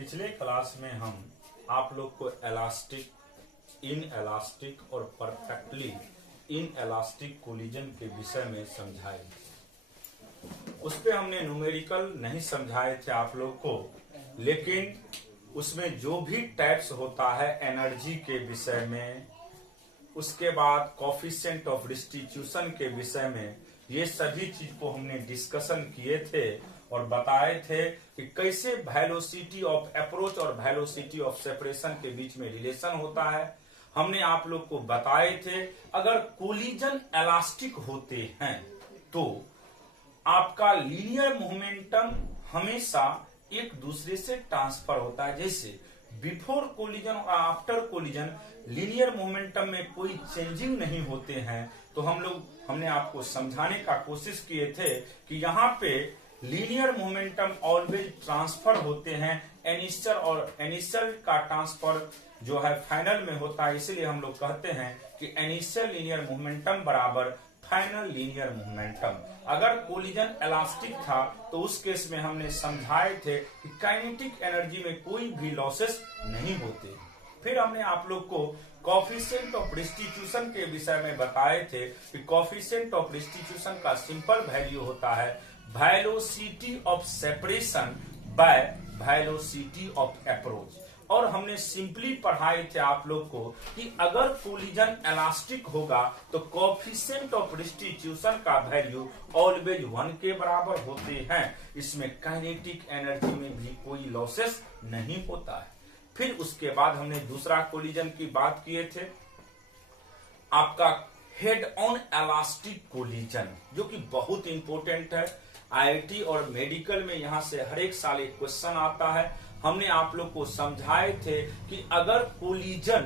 पिछले क्लास में हम आप लोग को इलास्टिक, इन इलास्टिक और परफेक्टली इन इलास्टिक कोलिजन के विषय में समझाए। उस पे हमने न्यूमेरिकल नहीं समझाए थे आप लोग को, लेकिन उसमें जो भी टाइप्स होता है एनर्जी के विषय में, उसके बाद कोफिशिएंट ऑफ डिस्ट्रीब्यूशन के विषय में, ये सभी चीज को हमने डिस्कशन किए थे और बताए थे कि कैसे वेलोसिटी ऑफ अप्रोच और वेलोसिटी ऑफ सेपरेशन के बीच में रिलेशन होता है। हमने आप लोग को बताए थे अगर कोलिजन इलास्टिक होते हैं तो आपका लीनियर मोमेंटम हमेशा एक दूसरे से ट्रांसफर होता है। जैसे बिफोर कोलिजन और आफ्टर कोलिजन लीनियर मोमेंटम में कोई चेंजिंग नहीं होते हैं, तो हमने आपको समझाने का कोशिश किए थे कि यहाँ पे लीनियर मोमेंटम ऑलवेज ट्रांसफर होते हैं। इनिशियल का ट्रांसफर जो है फाइनल में होता है, इसलिए हम लोग कहते हैं कि इनिशियल लीनियर मोमेंटम बराबर फाइनल लीनियर मोमेंटम। अगर कोलिजन इलास्टिक था तो उस केस में हमने समझाए थे कि काइनेटिक एनर्जी में कोई भी लॉसेस नहीं होते। फिर हमने आप लोग को कोफिशिएंट ऑफ डिस्ट्रीब्यूशन के विषय में बताए थे कि कोफिशिएंट ऑफ डिस्ट्रीब्यूशन का सिंपल वैल्यू होता है velocity of separation by velocity of approach. और हमने सिंपली पढ़ाए थे आप लोग को कि अगर कोलिजन इलास्टिक होगा तो कोफिशिएंट ऑफ डिस्ट्रीब्यूशन का वैल्यू ऑलवेज 1 के बराबर होते हैं। इसमें काइनेटिक एनर्जी में भी कोई लॉसेस नहीं होता है। फिर उसके बाद हमने दूसरा कोलिजन की बात किए थे, आपका हेड ऑन इलास्टिक कोलिजन, जो कि बहुत इंपॉर्टेंट है। आईआईटी और मेडिकल में यहां से हर एक साल एक क्वेश्चन आता है। हमने आप लोग को समझाए थे कि अगर collision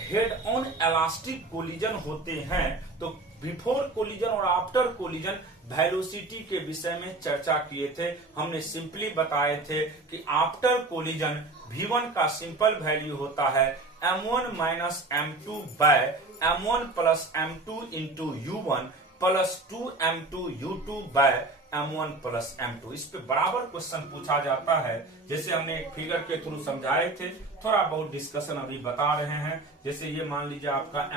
head on elastic collision होते हैं तो बिफोर कोलिजन और आफ्टर कोलिजन वेलोसिटी के विषय में चर्चा किए थे। हमने सिंपली बताए थे कि आफ्टर कोलिजन v1 का सिंपल वैल्यू होता है m1 minus m2 by m1 plus m2 into u1 plus 2m2 u2 by m1 plus m2। इस पे बराबर क्वेश्चन पूछा जाता है। जैसे हमने एक फिगर के थ्रू समझाए थे, थोड़ा बहुत डिस्कशन अभी बता रहे हैं। जैसे ये मान लीजिए आपका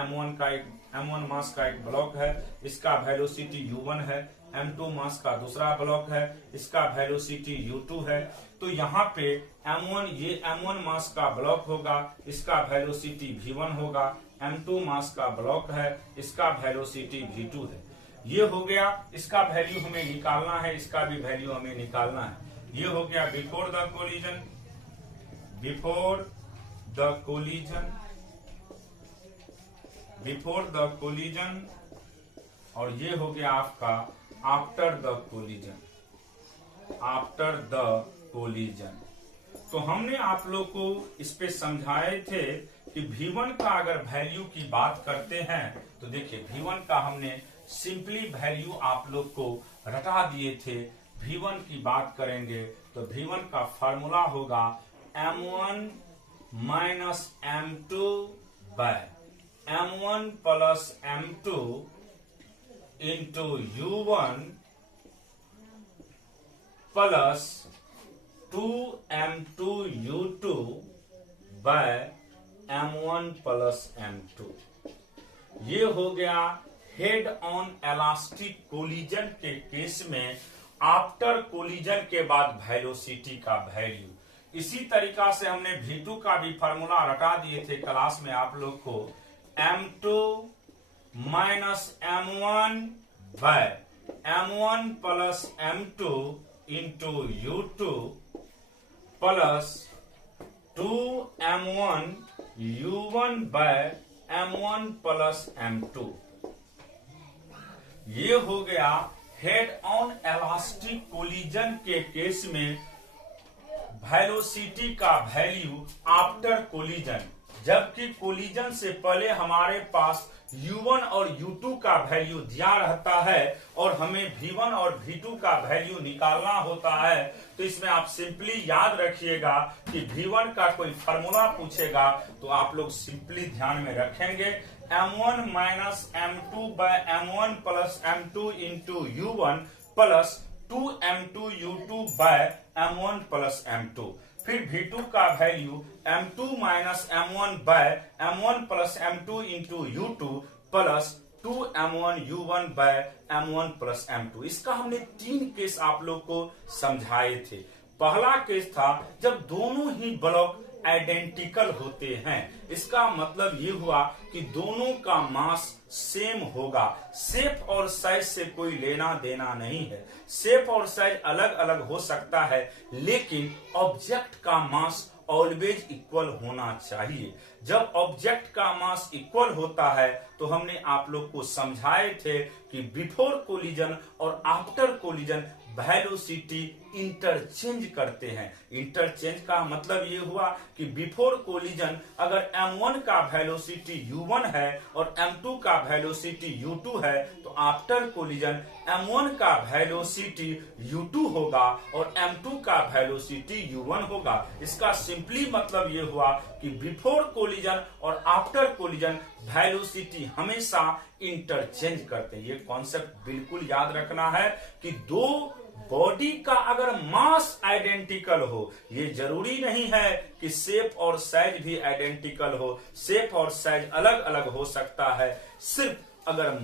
m1 मास का एक ब्लॉक है, इसका वेलोसिटी u1 है। m2 मास का दूसरा ब्लॉक है, इसका वेलोसिटी u2 है। तो यहाँ पे ये m1 मास का ब्लॉक होगा, इसका वेलोसिटी v1 होगा। m2 मास का ब्लॉक है, इसका वेलोसिटी v2 है। ये हो गया, इसका वैल्यू हमें निकालना है, इसका भी वैल्यू हमें निकालना है। ये हो गया बिफोर द कोलिजन, और ये हो गया आपका आफ्टर द कोलिजन। तो हमने आप लोग को इस पे समझाए थे कि v1 का अगर वैल्यू की बात करते हैं तो देखिए v1 का हमने सिंपली वैल्यू आप लोग को रटा दिए थे। v1 की बात करेंगे तो v1 का फॉर्मूला होगा m1 minus m2 by m1 plus m2 into u1 plus 2m2 u2 by m1 plus m2। ये हो गया हेड ऑन इलास्टिक कोलिजन के केस में आफ्टर कोलिजन के बाद वेलोसिटी का वैल्यू। इसी तरीका से हमने v2 का भी फॉर्मूला रटा दिए थे क्लास में आप लोग को m2 minus m1 by m1 plus m2 into u2 plus 2m1 u1 by m1 plus m2। ये हो गया हेड ऑन इलास्टिक कोलिजन के केस में वेलोसिटी का वैल्यू आफ्टर कोलिजन, जबकि कोलिजन से पहले हमारे पास u1 और u2 का वैल्यू दिया रहता है और हमें v1 और v2 का वैल्यू निकालना होता है। तो इसमें आप सिंपली याद रखिएगा कि v1 का कोई फॉर्मूला पूछेगा तो आप लोग सिंपली ध्यान में रखेंगे m1 minus m2 by m1 plus m2 into u1 plus 2m2 u2 by m1 plus m2। फिर V2 का value M2 minus M1 by M1 plus M2 into U2 plus 2M1 U1 by M1 plus M2। इसका हमने 3 case आप लोग को समझाए थे। पहला केस था जब दोनों ही ब्लॉक आइडेंटिकल होते हैं, इसका मतलब ये हुआ कि दोनों का मास सेम होगा। शेप और साइज से कोई लेना देना नहीं है। शेप और साइज अलग अलग हो सकता है, लेकिन ऑब्जेक्ट का मास ऑलवेज इक्वल होना चाहिए। जब ऑब्जेक्ट का मास इक्वल होता है तो हमने आप लोग को समझाए थे कि बिफोर कोलिजन और आफ्टर कोलिजन वेलोसिटी इंटरचेंज करते हैं। इंटरचेंज का मतलब ये हुआ कि बिफोर कोलिजन अगर M1 का वेलोसिटी U1 है और M2 का वेलोसिटी U2 है, तो आफ्टर कोलिजन M1 का वेलोसिटी U2 होगा और M2 का वेलोसिटी U1 होगा। इसका सिंपली मतलब ये हुआ कि बिफोर कोलिजन और आफ्टर कोलिजन वेलोसिटी हमेशा इंटरचेंज करते हैं। ये कॉन्सेप्ट बिल्कुल याद रखना है कि दो बॉडी का अगर मास आइडेंटिकल हो, ये जरूरी नहीं है कि शेप और साइज भी आइडेंटिकल हो। शेप और साइज अलग अलग हो सकता है। सिर्फ अगर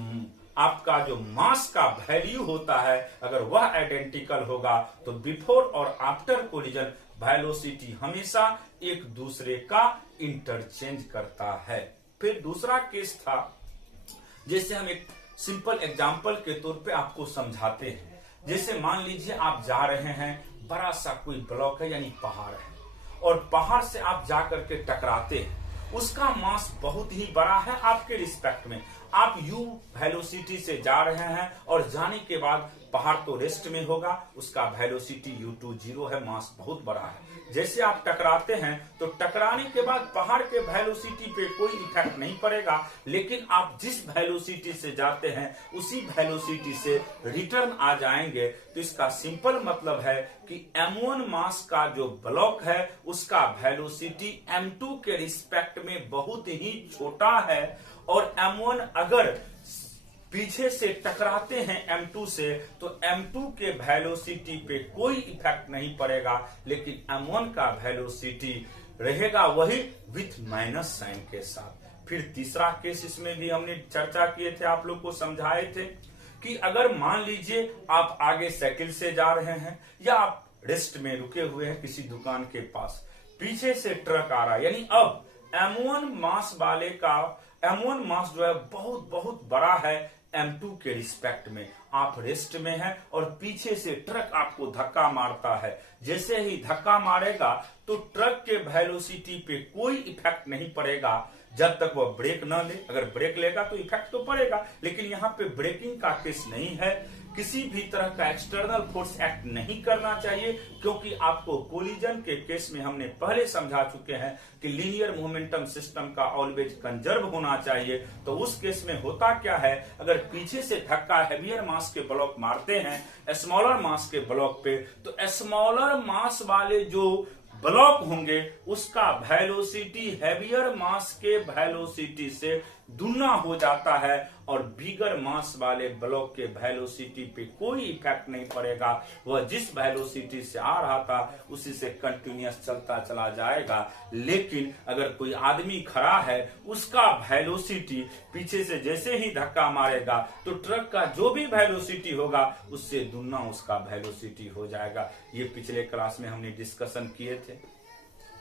आपका जो मास का वैल्यू होता है अगर वह आइडेंटिकल होगा तो बिफोर और आफ्टर कोलिजन वेलोसिटी हमेशा एक दूसरे का इंटरचेंज करता है। फिर दूसरा केस था, जैसे हम एक सिंपल एग्जांपल के तौर पे आपको समझाते हैं। जैसे मान लीजिए आप जा रहे हैं, बड़ा सा कोई ब्लॉक है यानी पहाड़ है, और पहाड़ से आप जाकर के टकराते हैं। उसका मास बहुत ही बड़ा है आपके रिस्पेक्ट में। आप U वेलोसिटी से जा रहे हैं और जाने के बाद पहाड़ तो रेस्ट में होगा, उसका वेलोसिटी U2 0 है, मास बहुत बड़ा है। जैसे आप टकराते हैं तो टकराने के बाद पहाड़ के वेलोसिटी पे कोई इफेक्ट नहीं पड़ेगा, लेकिन आप जिस वेलोसिटी से जाते हैं उसी वेलोसिटी से रिटर्न आ जाएंगे। तो इसका सिंपल मतलब है कि M1 मास का जो ब्लॉक है उसका वेलोसिटी M2 के रिस्पेक्ट में बहुत ही छोटा है, और M1 अगर पीछे से टकराते हैं M2 से तो M2 के वेलोसिटी पे कोई इफेक्ट नहीं पड़ेगा, लेकिन M1 का वेलोसिटी रहेगा वही विथ माइनस साइन के साथ। फिर तीसरा केस इसमें भी हमने चर्चा किए थे, आप लोग को समझाए थे कि अगर मान लीजिए आप आगे साइकिल से जा रहे हैं या आप रेस्ट में रुके हुए हैं किसी दुकान के पास, पीछे से ट्रक आ रहा है, यानी अब M1 मास वाले का M1 मास जो है बहुत बहुत बड़ा है M2 के रिस्पेक्ट में। आप रेस्ट में हैं और पीछे से ट्रक आपको धक्का मारता है। जैसे ही धक्का मारेगा तो ट्रक के वेलोसिटी पे कोई इफेक्ट नहीं पड़ेगा जब तक वह ब्रेक न ले। अगर ब्रेक लेगा तो इफेक्ट तो पड़ेगा, लेकिन यहाँ पे ब्रेकिंग का केस नहीं है। किसी भी तरह का एक्सटर्नल फोर्स एक्ट नहीं करना चाहिए, क्योंकि आपको कोलिजन के केस में हमने पहले समझा चुके हैं कि लीनियर मोमेंटम सिस्टम का ऑलवेज कंजर्व होना चाहिए। तो उस केस में होता क्या है, अगर पीछे से धक्का हैवियर मास के ब्लॉक मारते हैं स्मॉलर मास के ब्लॉक पे, तो स्मॉलर मास वाले जो ब्लॉक होंगे उसका वेलोसिटी हैवियर मास के वेलोसिटी से दुगना हो जाता है, और बिगर मास वाले ब्लॉक के वेलोसिटी पे कोई इफेक्ट नहीं पड़ेगा। वह जिस वेलोसिटी से आ रहा था उसी से कंटिन्यूअस चलता चला जाएगा। लेकिन अगर कोई आदमी खड़ा है, उसका वेलोसिटी पीछे से जैसे ही धक्का मारेगा तो ट्रक का जो भी वेलोसिटी होगा उससे दुगना उसका वेलोसिटी हो जाएगा। ये पिछले क्लास में हमने डिस्कशन किए थे।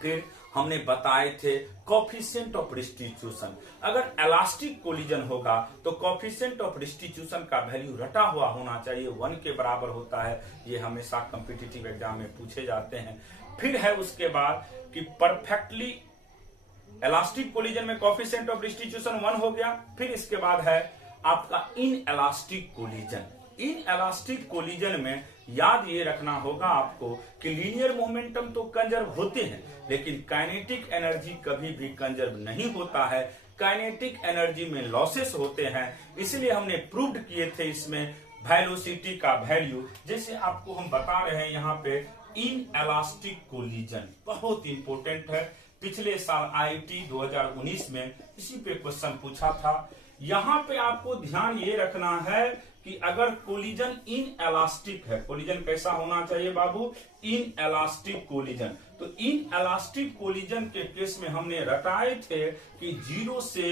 फिर हमने बताए थे कोफिशिएंट ऑफ रिस्टिट्यूशन। अगर इलास्टिक कोलिजन होगा तो कोफिशिएंट ऑफ रिस्टिट्यूशन का वैल्यू रटा हुआ होना चाहिए, 1 के बराबर होता है। ये हमेशा कॉम्पिटिटिव एग्जाम में पूछे जाते हैं। फिर है उसके बाद कि परफेक्टली इलास्टिक कोलिजन में कोफिशिएंट ऑफ रिस्टिट्यूशन 1 हो गया। फिर इसके बाद है आपका in elastic collision. In elastic collision में याद ये रखना होगा आपको कि लीनियर मोमेंटम तो कंजर्व होते हैं, लेकिन काइनेटिक एनर्जी कभी भी कंजर्व नहीं होता है। काइनेटिक एनर्जी में लॉसेस होते हैं, इसलिए हमने प्रूव्ड किए थे इसमें वेलोसिटी का वैल्यू। जैसे आपको हम बता रहे हैं यहाँ पे इन इलास्टिक कोलिजन बहुत इंपॉर्टेंट है। पिछले साल IIT 2019 में इसी पे क्वेश्चन पूछा था। यहाँ पे आपको ध्यान ये रखना है कि अगर कोलिजन इन एलास्टिक है, कोलिजन कैसा होना चाहिए बाबू, इन एलास्टिक कोलिजन। तो इन एलास्टिक कोलिजन के केस में हमने रटाए थे कि 0 से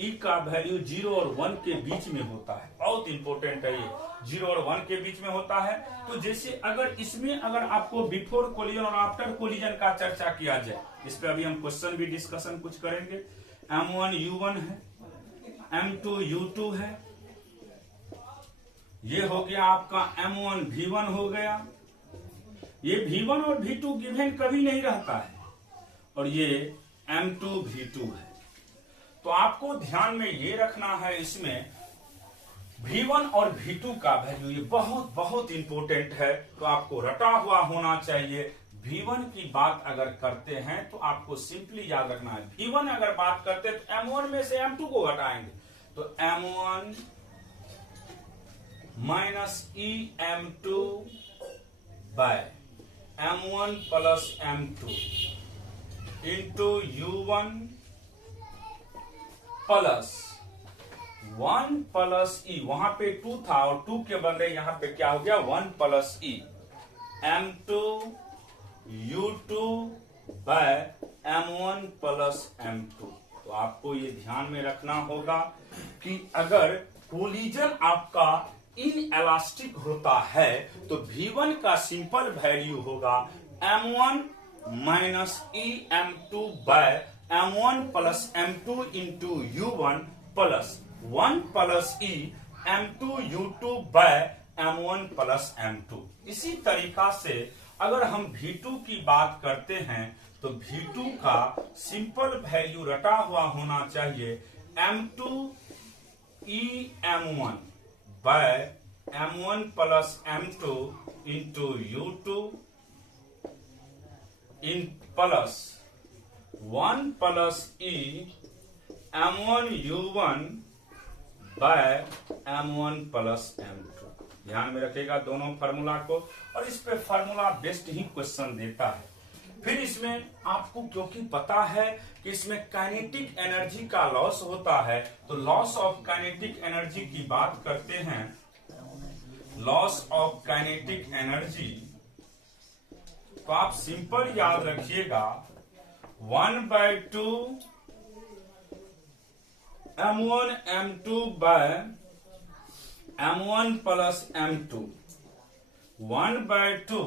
ई का वैल्यू 0 और 1 के बीच में होता है। बहुत इंपॉर्टेंट है ये, 0 और 1 के बीच में होता है। तो जैसे अगर इसमें अगर आपको बिफोर कोलिजन और आफ्टर कोलिजन का चर्चा किया जाए, इस पे अभी हम क्वेश्चन भी डिस्कशन कुछ करेंगे। M1U1 है, M2U2 है, ये हो गया आपका M1V1 हो गया। ये V1 और V2 गिवन कभी नहीं रहता है, और ये M2V2 है। तो आपको ध्यान में ये रखना है, इसमें V1 और V2 का वैल्यू ये बहुत बहुत इंपॉर्टेंट है, तो आपको रटा हुआ होना चाहिए। V1 की बात अगर करते हैं तो आपको सिंपली याद रखना है, V1 अगर बात करते हैं तो M1 में से M2 को घटाएंगे, तो M1 minus e M2 by M1 plus M2 into U1 plus 1 plus e, वहां पे 2 था और 2 के बदले यहां पे क्या हो गया 1 plus e M2 U2 by M1 plus M2। तो आपको ये ध्यान में रखना होगा कि अगर कोलिजन आपका इन एलास्टिक होता है तो V1 का सिंपल वैल्यू होगा M1 minus e M2 by M1 plus M2 into U1 plus 1 plus e M2 U2 by M1 plus M2। इसी तरीका से अगर हम V2 की बात करते हैं तो V2 का सिंपल वैल्यू रटा हुआ होना चाहिए M2 E M1 by M1 plus M2 into U2 इन plus 1 plus E M1 U1 by M1 plus M2। ध्यान में रखेगा दोनों फार्मूला को, और इस पे फार्मूला बेस्ड ही क्वेश्चन देता है। फिर इसमें आपको क्योंकि पता है कि इसमें काइनेटिक एनर्जी का लॉस होता है, तो लॉस ऑफ काइनेटिक एनर्जी की बात करते हैं। लॉस ऑफ काइनेटिक एनर्जी तो आप सिंपल याद रखिएगा 1/2 M1 M2 by M1 plus M2, 1/2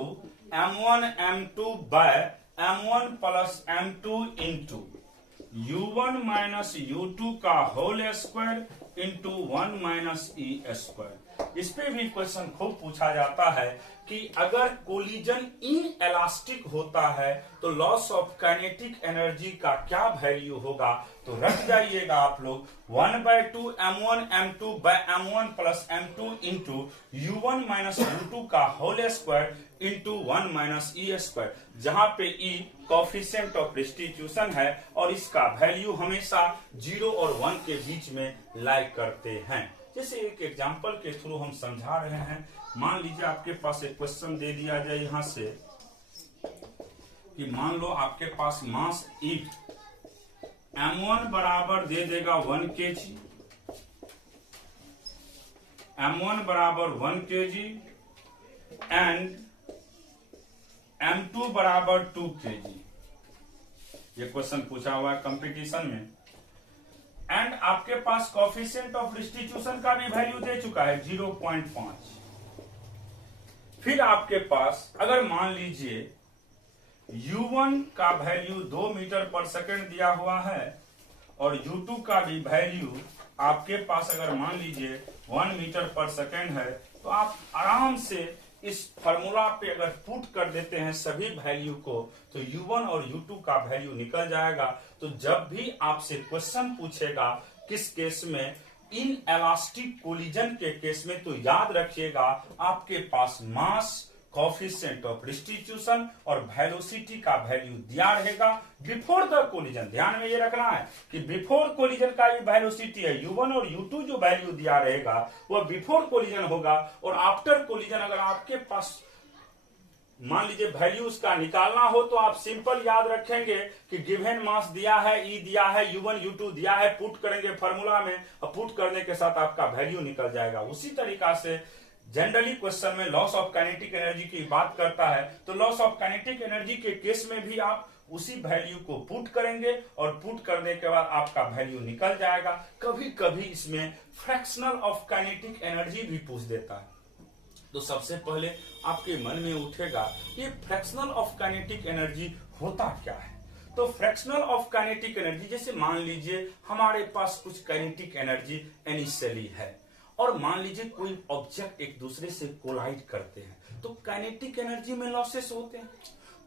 M1 M2 by M1 plus M2 into U1 minus U2 का whole square into 1 minus E square. इस पे भी क्वेश्चन खूब पूछा जाता है कि अगर कोलिजन इन एलास्टिक होता है तो लॉस ऑफ काइनेटिक एनर्जी का क्या वैल्यू होगा। तो रख जाइएगा आप लोग 1/2 M1 M2 by M1 plus M2 into U1 minus U2 का whole square into 1 minus E square, जहां पे ई कोफिशिएंट ऑफ रिस्टिट्यूशन है और इसका वैल्यू हमेशा 0 और 1 के बीच में लाइक करते हैं। जैसे एक एग्जांपल के थ्रू हम समझा रहे हैं। मान लीजिए आपके पास एक क्वेश्चन दे दिया जाए यहां से कि मान लो आपके पास मास ईट M1 बराबर दे देगा 1 kg, M1 बराबर 1 kg एंड M2 बराबर 2 kg। ये क्वेश्चन पूछा हुआ है कंपटीशन में। एंड आपके पास कोफिशिएंट ऑफ रिस्टिट्यूशन का भी वैल्यू दे चुका है 0.5। फिर आपके पास अगर मान लीजिए U1 का वैल्यू 2 मीटर पर सेकंड दिया हुआ है और U2 का भी वैल्यू आपके पास अगर मान लीजिए 1 मीटर पर सेकंड है, तो आप आराम से इस फार्मूला पे अगर पुट कर देते हैं सभी वैल्यू को तो U1 और U2 का वैल्यू निकल जाएगा। तो जब भी आपसे क्वेश्चन पूछेगा किस केस में, इन एलास्टिक कोलिजन के केस में, तो याद रखिएगा आपके पास मास, कोफिशिएंट ऑफ रिस्टिट्यूशन और वेलोसिटी का वैल्यू दिया रहेगा बिफोर द कोलिजन। ध्यान में ये रखना है कि बिफोर कोलिजन का भी वेलोसिटी है U1 और U2 जो वैल्यू दिया रहेगा वह बिफोर कोलिजन होगा, और आफ्टर कोलिजन अगर आपके पास मान लीजिए वैल्यूज का निकालना हो तो आप सिंपल याद रखेंगे कि गिवन मास दिया है, ई दिया है, u1 u2 दिया है, पुट करेंगे फॉर्मूला में और पुट करने के साथ आपका वैल्यू निकल जाएगा। उसी तरीका से जनरली क्वेश्चन में लॉस ऑफ काइनेटिक एनर्जी की बात करता है तो लॉस ऑफ काइनेटिक एनर्जी के केस में भी आप उसी वैल्यू को पुट करेंगे और पुट करने के बाद आपका वैल्यू निकल जाएगा। कभी कभी इसमें फ्रैक्शनल ऑफ काइनेटिक एनर्जी भी पूछ देता है। तो सबसे पहले आपके मन में उठेगा ये फ्रैक्शनल ऑफ काइनेटिक एनर्जी होता क्या है। तो फ्रैक्शनल ऑफ काइनेटिक एनर्जी, जैसे मान लीजिए हमारे पास कुछ काइनेटिक एनर्जी इनिशियली है और मान लीजिए कोई ऑब्जेक्ट एक दूसरे से कोलाइड करते हैं तो काइनेटिक एनर्जी में लॉसेस होते हैं।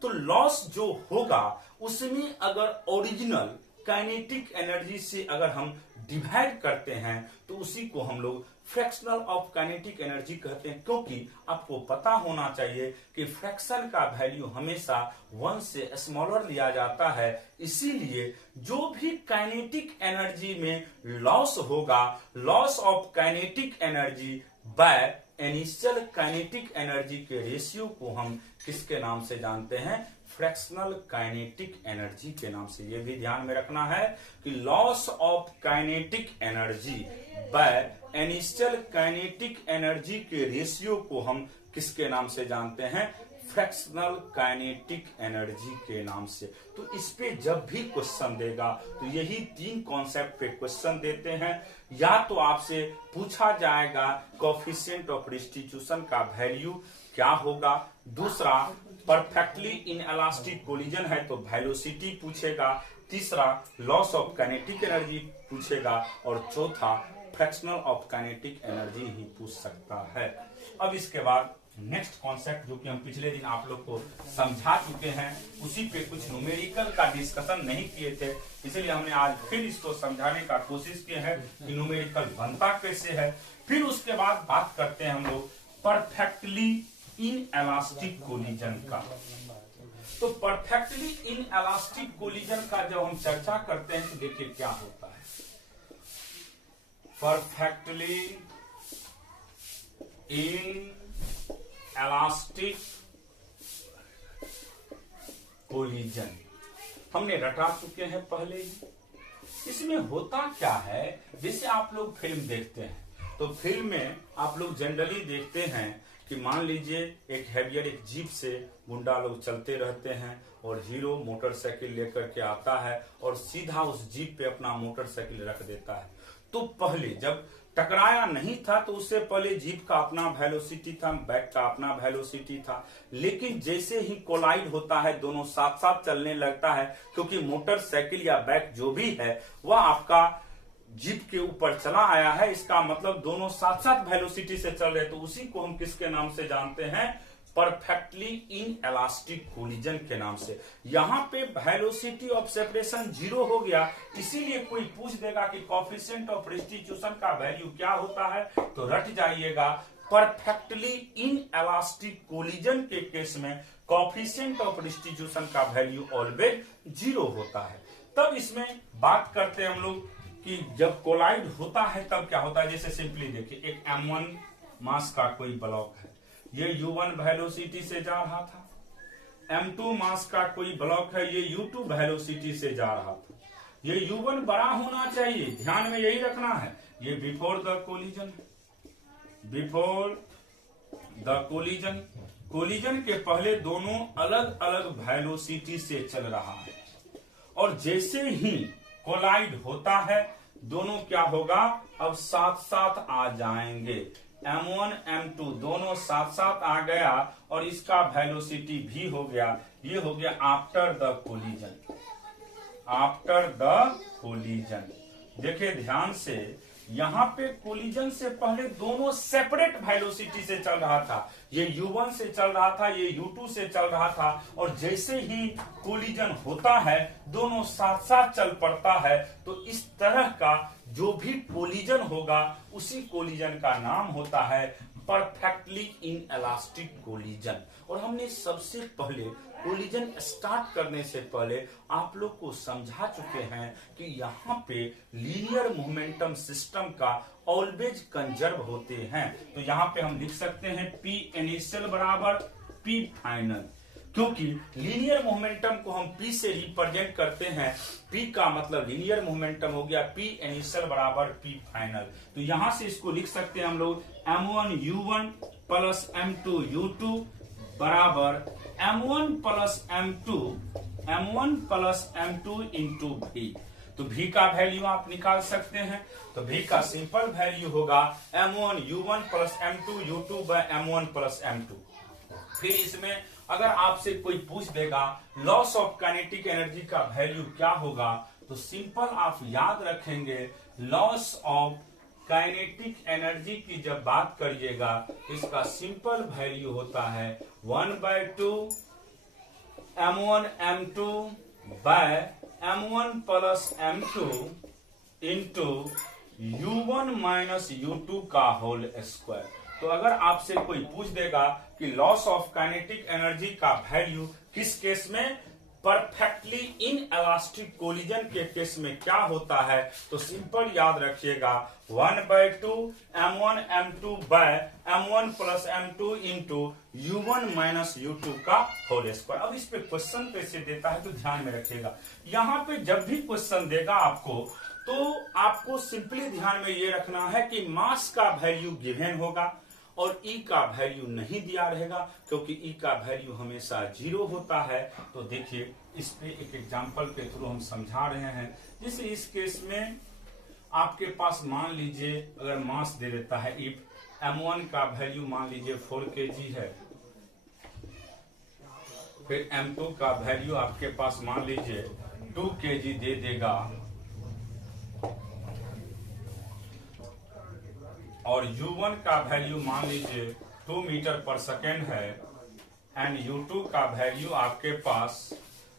तो लॉस जो होगा उसमें अगर ओरिजिनल काइनेटिक एनर्जी से अगर हम डिवाइड करते हैं तो उसी को हम लोग फ्रैक्शनल ऑफ काइनेटिक एनर्जी कहते हैं, क्योंकि आपको पता होना चाहिए कि फ्रैक्शन का वैल्यू हमेशा 1 से स्मॉलर लिया जाता है। इसीलिए जो भी काइनेटिक एनर्जी में लॉस होगा, loss of kinetic energy by initial kinetic energy के रेशियो को हम किसके नाम से जानते हैं? फ्रैक्शनल काइनेटिक एनर्जी के नाम से। ये भी ध्यान में रखना है कि loss of kinetic energy by initial kinetic energy के रेशियो को हम किसके नाम से जानते हैं? फ्रैक्शनल काइनेटिक एनर्जी के नाम से। तो इस पे जब भी क्वेश्चन देगा तो यही 3 कॉन्सेप्ट पे क्वेश्चन देते हैं। या तो आपसे पूछा जाएगा कोएफिशिएंट ऑफ रिस्टिट्यूशन का वैल्यू क्या होगा, दूसरा परफेक्टली इनएलास्टिक कोलिजन है तो वेलोसिटी पूछेगा, तीसरा लॉस ऑफ काइनेटिक एनर्जी पूछेगा और चौथा फ्रैक्शनल ऑफ काइनेटिक एनर्जी ही पूछ सकता है। अब इसके बाद नेक्स्ट कॉन्सेप्ट जो कि हम पिछले दिन आप लोग को समझा चुके हैं, उसी पे कुछ न्यूमेरिकल का डिस्कशन नहीं किए थे, इसलिए हमने आज फिर इसको समझाने का कोशिश की है कि न्यूमेरिकल बनता कैसे है। फिर उसके बाद बात करते हैं हम लोग परफेक्टली इनएलास्टिक कोलिजन का। तो परफेक्टली इनएलास्टिक कोलिजन का जब हम चर्चा करते हैं तो देखिए क्या होता है। परफेक्टली इनएलास्टिक कोलिजन हमने रटा चुके हैं पहले ही। इसमें होता क्या है, जैसे आप लोग फिल्म देखते हैं तो फिल्म में आप लोग जनरली देखते हैं कि मान लीजिए एक हैवियर एक जीप से गुंडा लोग चलते रहते हैं और हीरो मोटरसाइकिल लेकर के आता है और सीधा उस जीप पे अपना मोटरसाइकिल रख देता है। तो पहले जब टकराया नहीं था तो उससे पहले जीप का अपना वेलोसिटी था, बैक का अपना वेलोसिटी था, लेकिन जैसे ही कोलाइड होता है दोनों साथ साथ चलने लगता है, क्योंकि मोटरसाइकिल या बैक जो भी है वह आपका जीप के ऊपर चला आया है, इसका मतलब दोनों साथ साथ वेलोसिटी से चल रहे, तो उसी को हम किसके नाम से जानते हैं? परफेक्टली इनएलास्टिक कोलिजन के नाम से। यहाँ पे वेलोसिटी ऑफ सेपरेशन 0 हो गया, इसीलिए कोई पूछ देगा कि कोएफिशिएंट ऑफ रिस्टिट्यूशन का वैल्यू क्या होता है, तो रट जाइएगा परफेक्टली इनएलास्टिक कोलिजन के केस में कोएफिशिएंट ऑफ रिस्टिट्यूशन का वैल्यू ऑलवेज 0 होता है। तब इसमें बात करते हैं हम लोग कि जब कोलाइड होता है तब क्या होता है। जैसे सिंपली देखिए, एक m1 मास का कोई ब्लॉक है, ये u1 वेलोसिटी से जा रहा था, m2 मास का कोई ब्लॉक है, ये u2 वेलोसिटी से जा रहा था। ये u1 बड़ा होना चाहिए, ध्यान में यही रखना है। ये before the collision, before the collision, collision के पहले दोनों अलग अलग वेलोसिटी से चल रहा है और जैसे ही कोलाइड होता है दोनों क्या होगा, अब साथ साथ आ जाएंगे। m1 m2 दोनों साथ साथ आ गया और इसका वेलोसिटी भी हो गया। ये हो गया after the collision, after the collision. देखिए ध्यान से, यहाँ पे कोलिजन से पहले दोनों सेपरेट वेलोसिटी से चल रहा था। ये u1 से चल रहा था, ये u2 से चल रहा था, और जैसे ही कोलिजन होता है दोनों साथ साथ चल पड़ता है। तो इस तरह का जो भी कोलिजन होगा उसी कोलिजन का नाम होता है परफेक्टली इनएलास्टिक कोलिजन। और हमने सबसे पहले कोलिजन स्टार्ट करने से पहले आप लोग को समझा चुके हैं कि यहाँ पे लीनियर मोमेंटम सिस्टम का ऑलवेज कंजर्व होते हैं। तो यहाँ पे हम लिख सकते हैं P इनिशियल बराबर P फाइनल। क्योंकि लीनियर मोमेंटम को हम P से रिप्रेजेंट करते हैं। P का मतलब लीनियर मोमेंटम हो गया P इनिशियल बराबर P फाइनल। तो यहां से इसको लिख सकते हैं हम लोग m1u1 प्लस m2u2 बराबर m1 plus m2 into V। तो V का वैल्यू आप निकाल सकते हैं। तो V का सिंपल वैल्यू होगा m1u1 plus m2u2 bye m1 plus m2। फिर इसमें अगर आपसे कोई पूछ देगा लॉस ऑफ काइनेटिक एनर्जी का वैल्यू क्या होगा, तो सिंपल आप याद रखेंगे लॉस ऑफ काइनेटिक एनर्जी की जब बात करिएगा इसका सिंपल वैल्यू होता है 1/2 m1 m2 by m1 plus m2 into u1 minus u2 का होल स्क्वायर। तो अगर आपसे कोई पूछ देगा कि लॉस ऑफ काइनेटिक एनर्जी का वैल्यू किस केस में, परफेक्टली इन इलास्टिक कोलिजन के केस में क्या होता है, तो सिंपल याद रखिएगा 1/2 m1 m2 by m1 plus m2 into u1 minus u2 का होल स्क्वायर। अब इस पे क्वेश्चन कैसे देता है तो ध्यान में रखिएगा। यहाँ पे जब भी क्वेश्चन देगा आपको तो आपको सिंपली ध्यान में ये रखना है कि मास का वैल्यू गिवन होगा और E का वैल्यू नहीं दिया रहेगा, क्योंकि E का वैल्यू हमेशा 0 होता है। तो देखिए इस पे एक एग्जांपल के थ्रू हम समझा रहे हैं। जैसे इस केस में आपके पास मान लीजिए अगर मास दे देता है, इफ m1 का वैल्यू मान लीजिए 4 kg है, फिर m2 का वैल्यू आपके पास मान लीजिए 2 kg दे देगा और u1 का वैल्यू मान लीजिए 2 मीटर पर सेकेंड है एंड u2 का वैल्यू आपके पास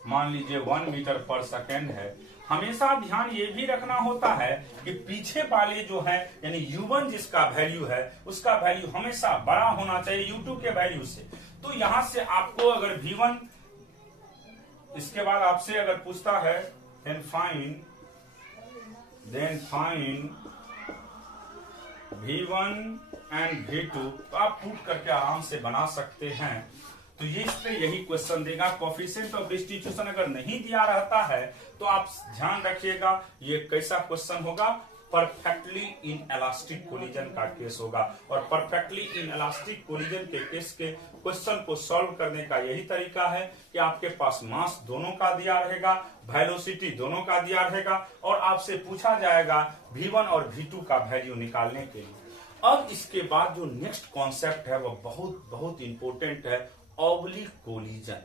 मान लीजिए 1 मीटर पर सेकेंड है। हमेशा ध्यान ये भी रखना होता है कि पीछे वाले जो है यानी u1 जिसका वैल्यू है उसका वैल्यू हमेशा बड़ा होना चाहिए u2 के वैल्यू से। तो यहां से आपको अगर v1 इसके बाद आपसे अगर पूछता है then fine V1 and V2, तो आप पुट करके आराम से बना सकते हैं। तो ये इस पे यही क्वेश्चन देगा। कोएफिशिएंट ऑफ डिस्ट्रीब्यूशन अगर नहीं दिया रहता है तो आप ध्यान रखिएगा ये कैसा क्वेश्चन होगा, परफेक्टली इन इलास्टिक कोलिजन का केस होगा। और परफेक्टली इन इलास्टिक कोलिजन के केस के क्वेश्चन को सॉल्व करने का यही तरीका है कि आपके पास मास दोनों का दिया रहेगा, वेलोसिटी दोनों का दिया रहेगा और आपसे पूछा जाएगा V1 और V2 का वैल्यू निकालने के लिए। अब इसके बाद जो नेक्स्ट कॉन्सेप्ट है वो बहुत इंपॉर्टेंट है, ऑब्लिक कोलिजन।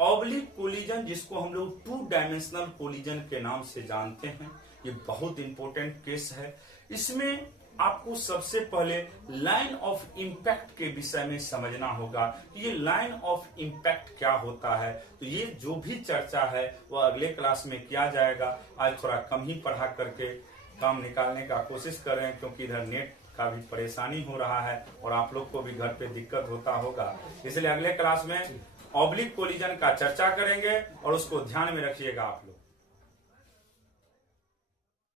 ऑब्लिक कोलिजन जिसको हम लोग 2 डायमेंशनल कोलिजन के नाम से जानते हैं, ये बहुत इंपॉर्टेंट केस है। इसमें आपको सबसे पहले लाइन ऑफ इम्पैक्ट के विषय में समझना होगा। ये लाइन ऑफ इम्पैक्ट क्या होता है, तो ये जो भी चर्चा है वो अगले क्लास में किया जाएगा। आज थोड़ा कम ही पढ़ा करके काम निकालने का कोशिश कर रहे हैं, क्योंकि इधर नेट का भी परेशानी हो रहा है और आप लोग को भी घर पे दिक्कत होता होगा। इसलिए अगले क्लास में ऑब्लिक कोलिजन का चर्चा करेंगे और उसको ध्यान में रखिएगा आप लोग।